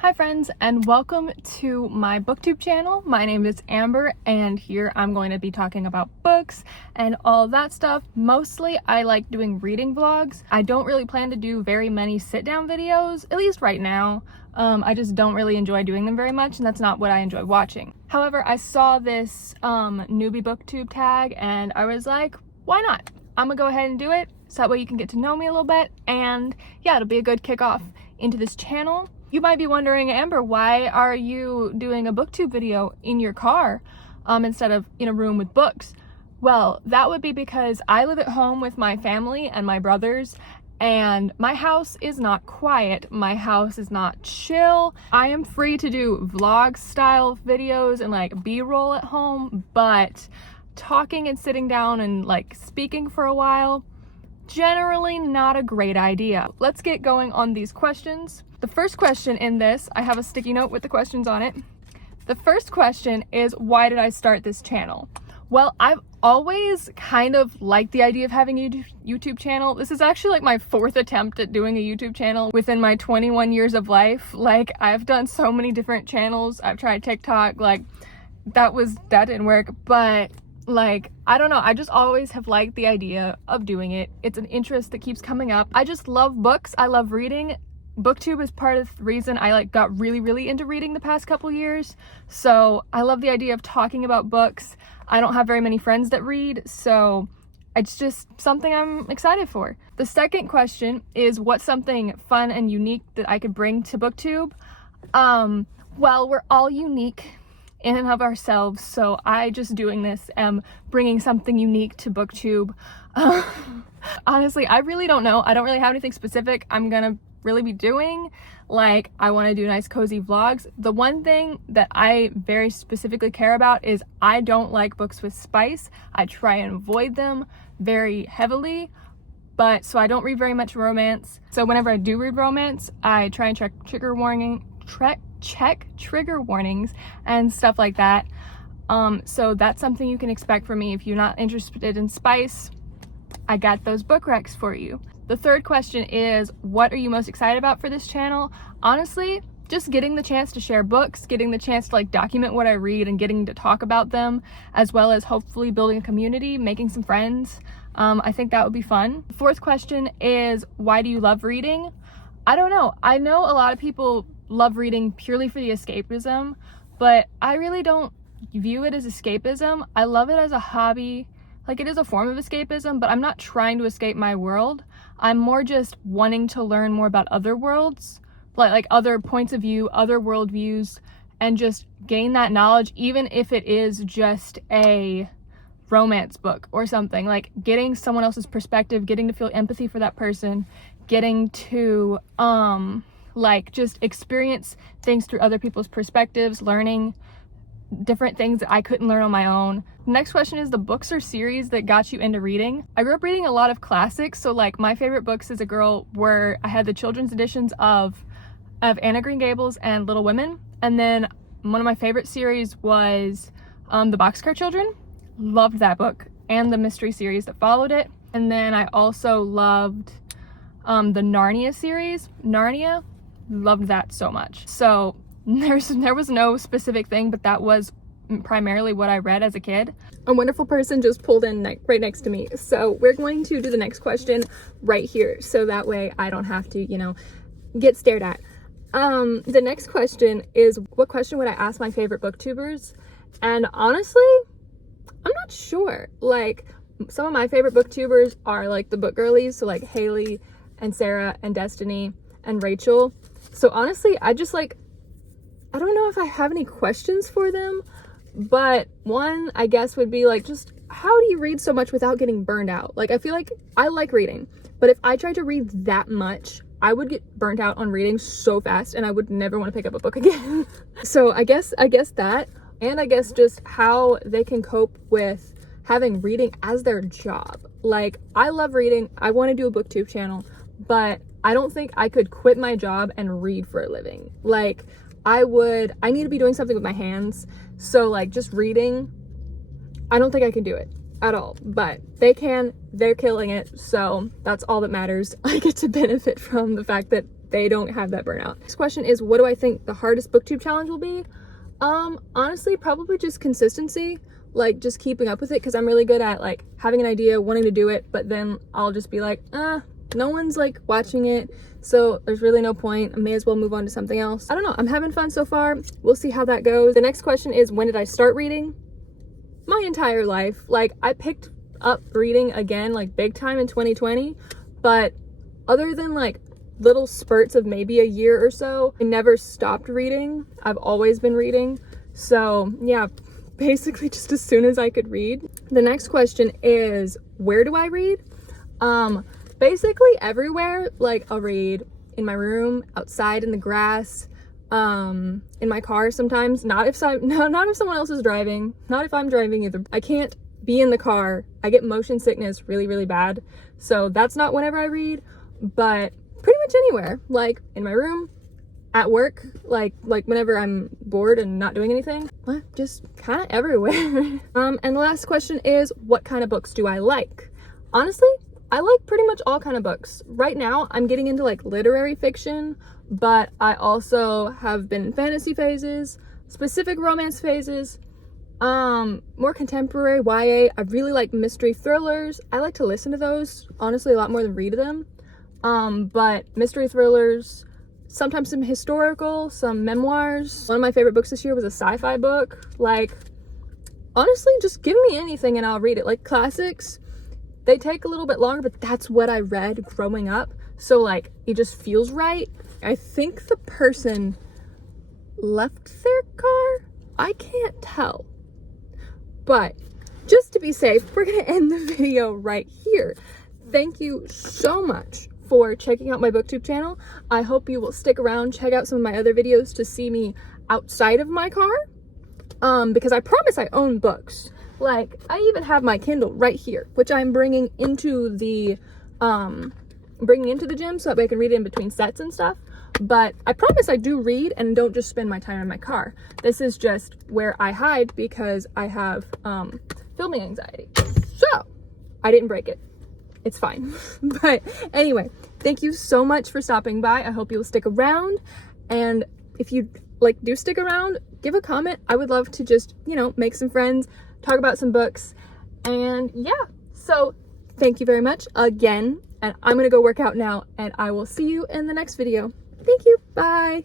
Hi friends, and welcome to my booktube channel. My name is Amber, and here I'm going to be talking about books and all that stuff. Mostly I like doing reading vlogs. I don't really plan to do very many sit-down videos, at least right now. I just don't really enjoy doing them very much, and that's not what I enjoy watching. However, I saw this newbie booktube tag and I was like, why not? I'm gonna go ahead and do it so that way you can get to know me a little bit, and yeah, it'll be a good kickoff into this channel. You might be wondering, Amber, why are you doing a booktube video in your car instead of in a room with books? Well, that would be because I live at home with my family and my brothers, and my house is not quiet. My house is not chill. I am free to do vlog style videos and like B-roll at home, but talking and sitting down and like speaking for a while, generally not a great idea. Let's get going on these questions. The first question in this, I have a sticky note with the questions on it. The first question is, why did I start this channel? Well, I've always kind of liked the idea of having a YouTube channel. This is actually like my fourth attempt at doing a YouTube channel within my 21 years of life. Like, I've done so many different channels. I've tried TikTok, like that didn't work, but like, I don't know, I just always have liked the idea of doing it. It's an interest that keeps coming up. I just love books. I love reading. Booktube is part of the reason I got really into reading the past couple years. So I love the idea of talking about books. I don't have very many friends that read, so it's just something I'm excited for. The second question is, what's something fun and unique that I could bring to Booktube? Well, we're all unique in and of ourselves, so I just doing this am bringing something unique to Booktube. Honestly, I really don't know. I don't really have anything specific I'm gonna really be doing. Like, I want to do nice cozy vlogs. The one thing that I very specifically care about is I don't like books with spice. I try and avoid them very heavily, but so I don't read very much romance. So whenever I do read romance, I try and check trigger warnings and stuff like that. So that's something you can expect from me. If you're not interested in spice, I got those book recs for you. The third question is, what are you most excited about for this channel? Honestly, just getting the chance to share books, getting the chance to like document what I read and getting to talk about them, as well as hopefully building a community, making some friends. I think that would be fun. The fourth question is, why do you love reading? I don't know. I know a lot of people love reading purely for the escapism, but I really don't view it as escapism. I love it as a hobby. Like, it is a form of escapism, but I'm not trying to escape my world. I'm more just wanting to learn more about other worlds, like other points of view, other worldviews, and just gain that knowledge, even if it is just a romance book or something. Like, getting someone else's perspective, getting to feel empathy for that person, getting to like just experience things through other people's perspectives, learning different things that I couldn't learn on my own. The next question is, the books or series that got you into reading. I grew up reading a lot of classics, so like my favorite books as a girl were, I had the children's editions of Anne of Green Gables and Little Women, and then one of my favorite series was the Boxcar Children. Loved that book and the mystery series that followed it. And then I also loved the Narnia series. Narnia, loved that so much. So there was no specific thing, but that was primarily what I read as a kid. A wonderful person just pulled in right next to me. So we're going to do the next question right here, so that way I don't have to, get stared at. The next question is, what question would I ask my favorite booktubers? And honestly, I'm not sure. Like, some of my favorite booktubers are like the book girlies, so like Haley and Sarah and Destiny and Rachel. So honestly, I don't know if I have any questions for them, but one, I guess, would be like, just how do you read so much without getting burned out? Like, I feel like I like reading, but if I tried to read that much, I would get burnt out on reading so fast and I would never want to pick up a book again. So I guess that, and I guess just how they can cope with having reading as their job. Like, I love reading. I want to do a booktube channel, but I don't think I could quit my job and read for a living. Like, I need to be doing something with my hands. So like, just reading, I don't think I can do it at all, but they're killing it. So that's all that matters. I get to benefit from the fact that they don't have that burnout. Next question is, what do I think the hardest booktube challenge will be? Honestly, probably just consistency, like just keeping up with it, because I'm really good at like having an idea, wanting to do it, but then I'll just be like, no one's like watching it, so there's really no point. I may as well move on to something else. I don't know, I'm having fun so far. We'll see how that goes. The next question is, when did I start reading? My entire life. Like, I picked up reading again like big time in 2020, but other than like little spurts of maybe a year or so, I never stopped reading. I've always been reading. So yeah, basically just as soon as I could read. The next question is, where do I read? Basically everywhere. Like, I'll read in my room, outside in the grass, in my car sometimes. Not if someone else is driving, not if I'm driving either. I can't be in the car. I get motion sickness really, really bad. So that's not whenever I read, but pretty much anywhere, like in my room, at work, like whenever I'm bored and not doing anything, just kind of everywhere. And the last question is, what kind of books do I like? Honestly, I like pretty much all kind of books. Right now, I'm getting into like literary fiction, but I also have been in fantasy phases, specific romance phases, more contemporary YA. I really like mystery thrillers. I like to listen to those, honestly, a lot more than read them. But mystery thrillers, sometimes some historical, some memoirs. One of my favorite books this year was a sci-fi book. Like, honestly, just give me anything and I'll read it. Like, classics, they take a little bit longer, but that's what I read growing up. So like, it just feels right. I think the person left their car. I can't tell. But just to be safe, we're gonna end the video right here. Thank you so much for checking out my booktube channel. I hope you will stick around, check out some of my other videos to see me outside of my car. Because I promise I own books. Like, I even have my Kindle right here, which I'm bringing into the gym so that way I can read it in between sets and stuff. But I promise I do read and don't just spend my time in my car. This is just where I hide because I have filming anxiety. So I didn't break it. It's fine. But anyway, thank you so much for stopping by. I hope you'll stick around. And if you do stick around, give a comment. I would love to just, make some friends, talk about some books, and yeah. So thank you very much again, and I'm gonna go work out now, and I will see you in the next video. Thank you. Bye.